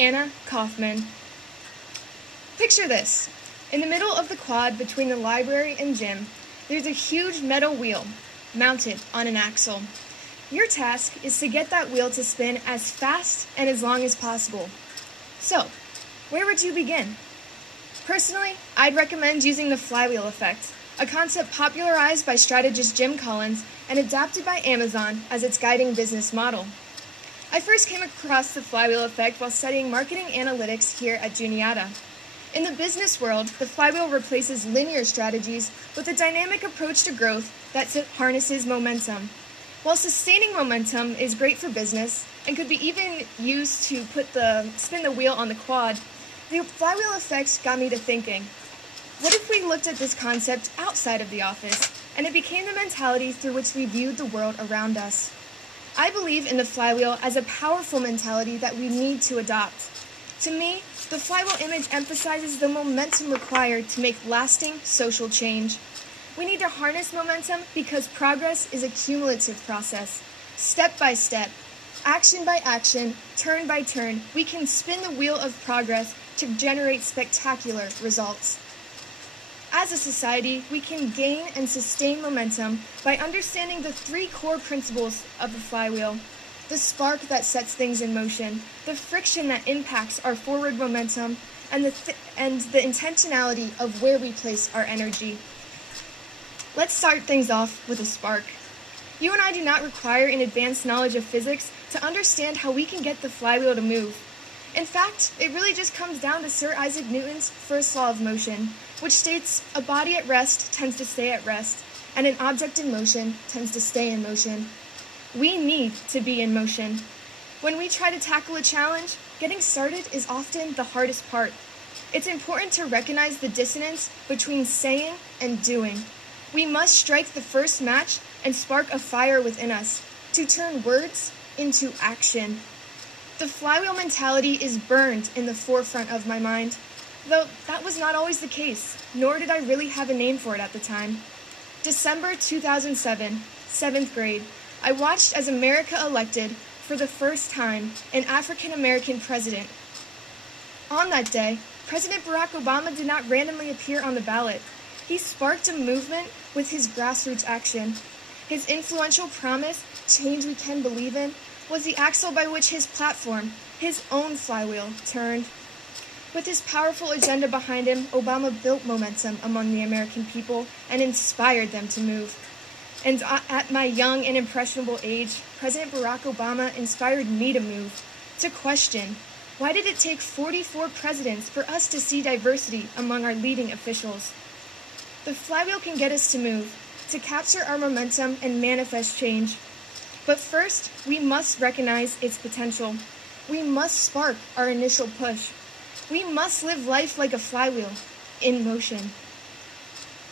Anna Kauffman. Picture this. In the middle of the quad between the library and gym, there's a huge metal wheel mounted on an axle. Your task is to get that wheel to spin as fast and as long as possible. So, where would you begin? Personally, I'd recommend using the flywheel effect, a concept popularized by strategist Jim Collins and adapted by Amazon as its guiding business model. I first came across the flywheel effect while studying marketing analytics here at Juniata. In the business world, the flywheel replaces linear strategies with a dynamic approach to growth that harnesses momentum. While sustaining momentum is great for business and could be even used to spin the wheel on the quad, the flywheel effect got me to thinking, what if we looked at this concept outside of the office and it became the mentality through which we viewed the world around us? I believe in the flywheel as a powerful mentality that we need to adopt. To me, the flywheel image emphasizes the momentum required to make lasting social change. We need to harness momentum because progress is a cumulative process. Step by step, action by action, turn by turn, we can spin the wheel of progress to generate spectacular results. As a society, we can gain and sustain momentum by understanding the three core principles of the flywheel: the spark that sets things in motion, the friction that impacts our forward momentum, and the intentionality of where we place our energy. Let's start things off with a spark. You and I do not require an advanced knowledge of physics to understand how we can get the flywheel to move. In fact, it really just comes down to Sir Isaac Newton's first law of motion, which states a body at rest tends to stay at rest, and an object in motion tends to stay in motion. We need to be in motion. When we try to tackle a challenge, getting started is often the hardest part. It's important to recognize the dissonance between saying and doing. We must strike the first match and spark a fire within us to turn words into action. The flywheel mentality is burned in the forefront of my mind, though that was not always the case, nor did I really have a name for it at the time. December 2007, 7th grade, I watched as America elected, for the first time, an African-American president. On that day, President Barack Obama did not randomly appear on the ballot. He sparked a movement with his grassroots action. His influential promise, "Change we can believe in," was the axle by which his platform, his own flywheel, turned. With his powerful agenda behind him, Obama built momentum among the American people and inspired them to move. And at my young and impressionable age, President Barack Obama inspired me to move, to question, why did it take 44 presidents for us to see diversity among our leading officials? The flywheel can get us to move, to capture our momentum and manifest change. But first, we must recognize its potential. We must spark our initial push. We must live life like a flywheel, in motion.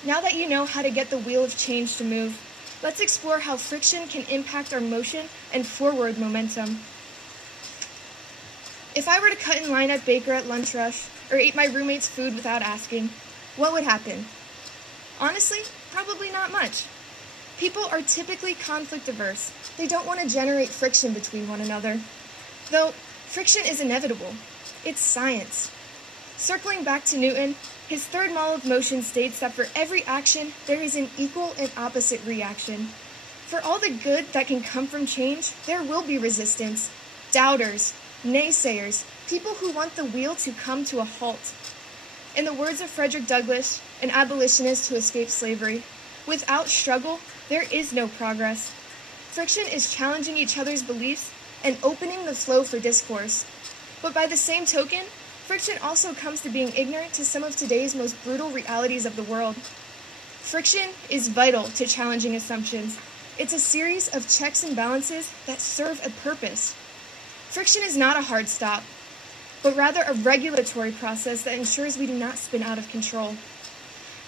Now that you know how to get the wheel of change to move, let's explore how friction can impact our motion and forward momentum. If I were to cut in line at Baker at lunch rush, or ate my roommate's food without asking, what would happen? Honestly, probably not much. People are typically conflict averse. They don't want to generate friction between one another. Though, friction is inevitable. It's science. Circling back to Newton, his third law of motion states that for every action, there is an equal and opposite reaction. For all the good that can come from change, there will be resistance, doubters, naysayers, people who want the wheel to come to a halt. In the words of Frederick Douglass, an abolitionist who escaped slavery, without struggle, there is no progress. Friction is challenging each other's beliefs and opening the flow for discourse. But by the same token, friction also comes to being ignorant to some of today's most brutal realities of the world. Friction is vital to challenging assumptions. It's a series of checks and balances that serve a purpose. Friction is not a hard stop, but rather a regulatory process that ensures we do not spin out of control.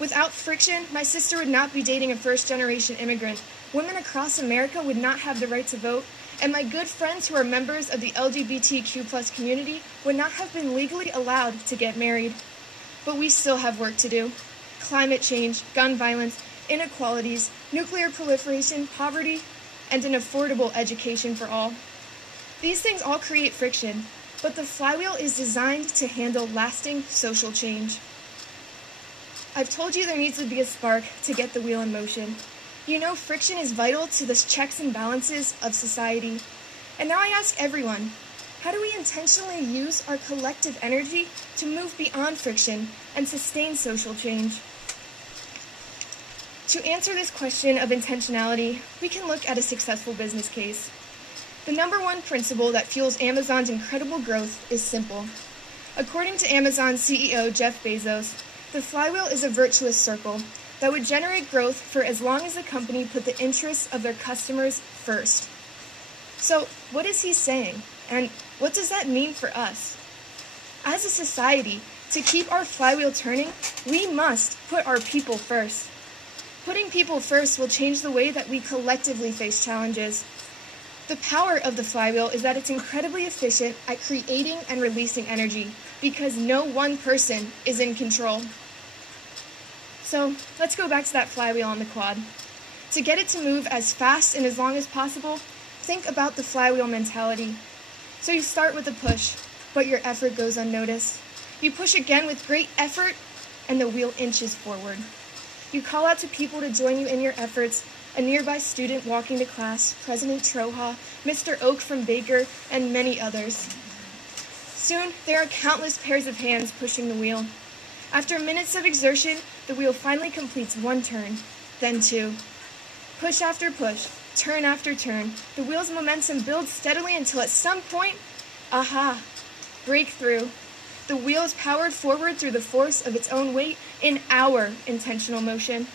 Without friction, my sister would not be dating a first-generation immigrant, women across America would not have the right to vote, and my good friends who are members of the LGBTQ+ community would not have been legally allowed to get married. But we still have work to do. Climate change, gun violence, inequalities, nuclear proliferation, poverty, and an affordable education for all. These things all create friction. but the flywheel is designed to handle lasting social change. I've told you there needs to be a spark to get the wheel in motion. You know friction is vital to the checks and balances of society. And now I ask everyone, how do we intentionally use our collective energy to move beyond friction and sustain social change? To answer this question of intentionality, we can look at a successful business case. The number one principle that fuels Amazon's incredible growth is simple. According to Amazon CEO Jeff Bezos, the flywheel is a virtuous circle that would generate growth for as long as the company put the interests of their customers first. So, what is he saying? And what does that mean for us? As a society, to keep our flywheel turning, we must put our people first. Putting people first will change the way that we collectively face challenges. The power of the flywheel is that it's incredibly efficient at creating and releasing energy because no one person is in control. So let's go back to that flywheel on the quad. To get it to move as fast and as long as possible, think about the flywheel mentality. So you start with a push, but your effort goes unnoticed. You push again with great effort, and the wheel inches forward. You call out to people to join you in your efforts, a nearby student walking to class, President Troha, Mr. Oak from Baker, and many others. Soon, there are countless pairs of hands pushing the wheel. After minutes of exertion, the wheel finally completes one turn, then two. Push after push, turn after turn, the wheel's momentum builds steadily until at some point, aha, breakthrough. The wheel is powered forward through the force of its own weight in our intentional motion.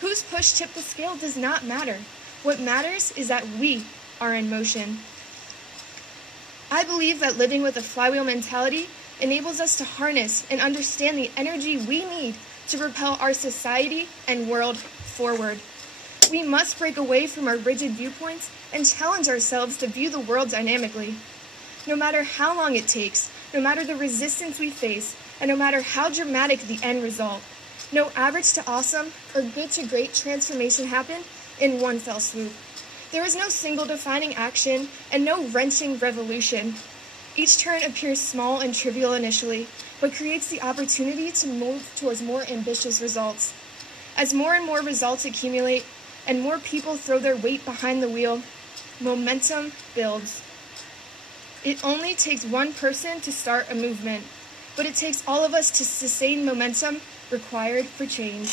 Whose push tipped the scale does not matter. What matters is that we are in motion. I believe that living with a flywheel mentality enables us to harness and understand the energy we need to propel our society and world forward. We must break away from our rigid viewpoints and challenge ourselves to view the world dynamically. No matter how long it takes, no matter the resistance we face, and no matter how dramatic the end result, no average to awesome or good to great transformation happened in one fell swoop. There is no single defining action and no wrenching revolution. Each turn appears small and trivial initially, but creates the opportunity to move towards more ambitious results. As more and more results accumulate and more people throw their weight behind the wheel, momentum builds. It only takes one person to start a movement, but it takes all of us to sustain momentum required for change.